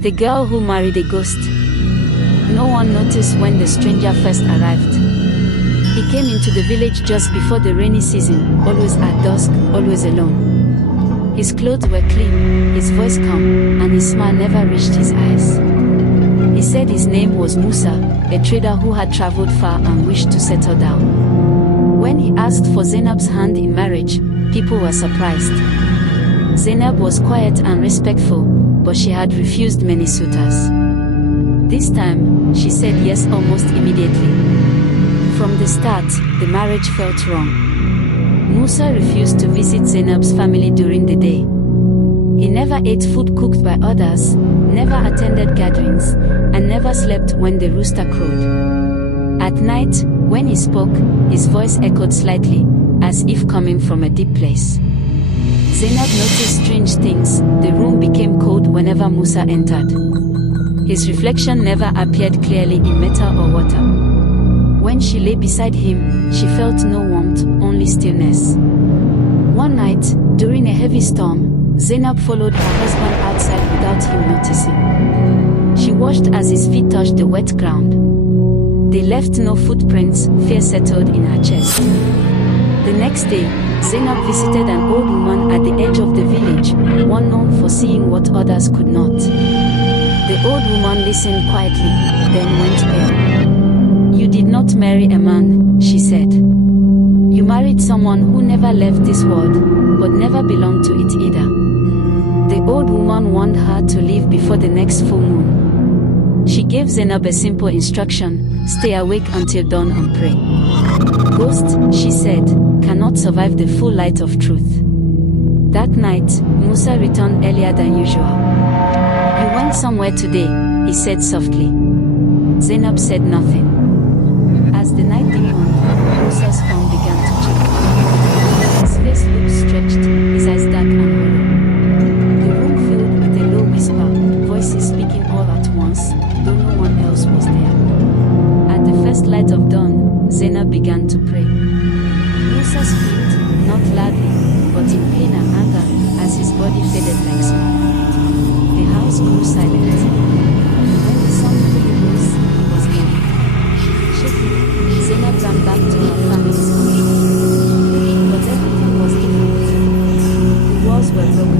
The girl who married a ghost. No one noticed when the stranger first arrived. He came into the village just before the rainy season, always at dusk, always alone. His clothes were clean, his voice calm, and his smile never reached his eyes. He said his name was Musa, a trader who had traveled far and wished to settle down. When he asked for Zainab's hand in marriage, people were surprised. Zainab was quiet and respectful, but she had refused many suitors. This time, she said yes almost immediately. From the start, the marriage felt wrong. Musa refused to visit Zainab's family during the day. He never ate food cooked by others, never attended gatherings, and never slept when the rooster crowed. At night, when he spoke, his voice echoed slightly, as if coming from a deep place. Zainab noticed strange things. The room became cold whenever Musa entered. His reflection never appeared clearly in metal or water. When she lay beside him, she felt no warmth, only stillness. One night, during a heavy storm, Zainab followed her husband outside without him noticing. She watched as his feet touched the wet ground. They left no footprints. Fear settled in her chest. The next day, Zainab visited an old woman at the edge of the village, one known for seeing what others could not. The old woman listened quietly, then went pale. "You did not marry a man," she said. "You married someone who never left this world, but never belonged to it either." The old woman warned her to leave before the next full moon. She gave Zainab a simple instruction: stay awake until dawn and pray. Ghosts, she said, cannot survive the full light of truth. That night, Musa returned earlier than usual. "You went somewhere today," he said softly. Zainab said nothing. As the night deepened, Musa's form began to change. His face looked stretched, his eyes dark and hollow. The room filled with a low whisper, voices speaking all at once, though no one else was there. At the first light of dawn, Zainab began to pray. Musa screamed, not loudly, but in pain and anger, as his body faded like smoke. The house grew silent. When the sun fully rose, he was gone. Shaking, Zainab ran back to her family's home. But everything was different. The walls were broken.